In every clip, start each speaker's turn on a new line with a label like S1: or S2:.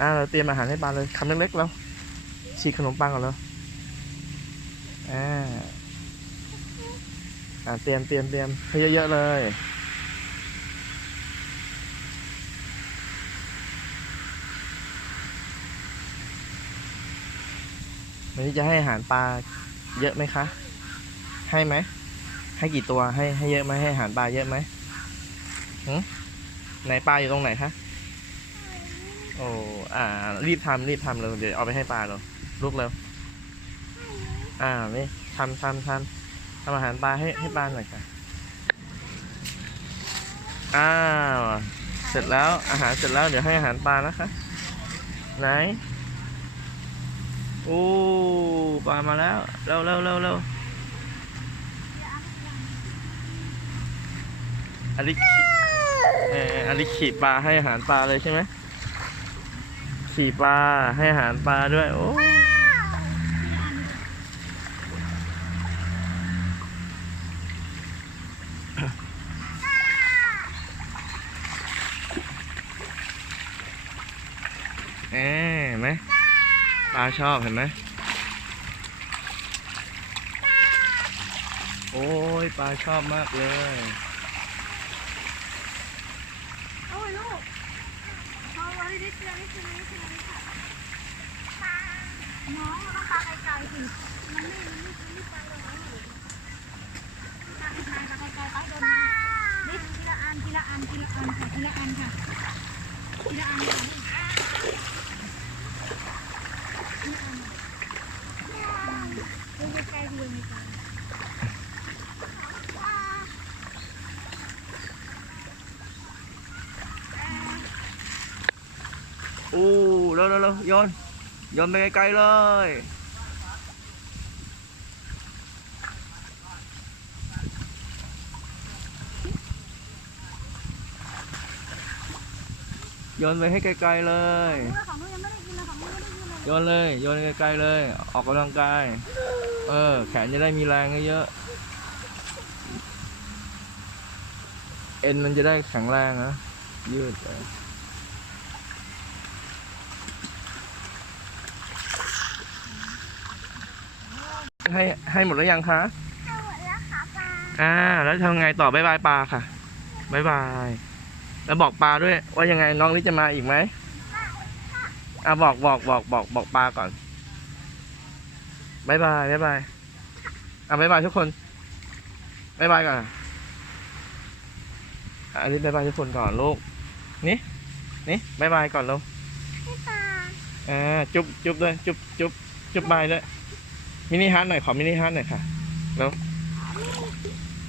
S1: อ่าเราเตรียมอาหารให้ปลาเลยคำเล็กๆแล้วฉีกขนมปังก่อนแล้วอ่าอ่าเตรียมเตรียมเตรียมให้เยอะๆเลยวันนี้จะให้อาหารปลาเยอะไหมคะ ให้ไหม ให้กี่ตัว ให้ให้เยอะไหมให้อาหารปลาเยอะไหมหืมไหนปลาอยู่ตรงไหนคะ โอ้อ่า รีบทำรีบทำเลยเดี๋ยวเอาไปให้ปลาเลยลูกเร็วอ่านี่ทำทำทำทำอาหารปลาให้ให้ปลาหน่อยค่ะอ้าวเสร็จแล้วอาหารเสร็จแล้วเดี๋ยวให้อาหารปลานะคะ ไหนโอ้ปลามาแล้วเร็วเร็วเร็วเร็วอลิขีเอออลิขีปลาให้อาหารปลาเลยใช่ไหม ขี่ปลาให้อาหารปลาด้วย โอ้เอ๊ะเห็นไหมปลาชอบเห็นไหมโอ้ยปลาชอบมากเลย
S2: โอ้ยลูก เอาไว้นิดเดียวนิดเดียวนิดเดียว
S1: โอ้เร็วเร็วเร็วโยนโยนไปไกลๆเลยโยนไปให้ไกลๆเลย
S2: ของนู้นยังไม่ได้กินเลยขอนเลย
S1: โยนเลยโยนไกลๆเลย ออกกำลังกาย เออ แขนจะได้มีแรงเยอะเอ็นมันจะได้แข็งแรงนะยืด ให้ให้หมดแล้วยังคะ
S2: เอาหมดแล้วค่ะปลา
S1: อ่า แล้วทำไงต่อบายบายปลาค่ะบายบาย แล้วบอกปลาด้วย ว่ายังไงน้องลิจะมาอีกไหมอะบอกบอกบอกบอกบอกปลาก่อนบายบายบายบายอะบายบายทุกคนบายบายก่อนอะอันนี้บายบายทุกคนก่อนลูก นี่ นี่บายบายก่อนลูก
S2: ให้ปลา
S1: อ่าจุ๊บจุ๊บด้วย จุ๊บจุ๊บจุ๊บบายด้วย มินิฮาร์ดหน่อยขอมินิฮาร์ดหน่อยค่ะแล้ว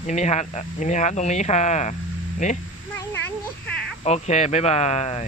S1: มินิฮาร์ดอะมินิฮาร์ดตรงนี้ค่ะ นี่
S2: ไม่นั้นนี่ค่ะ
S1: โอเค บ๊ายบาย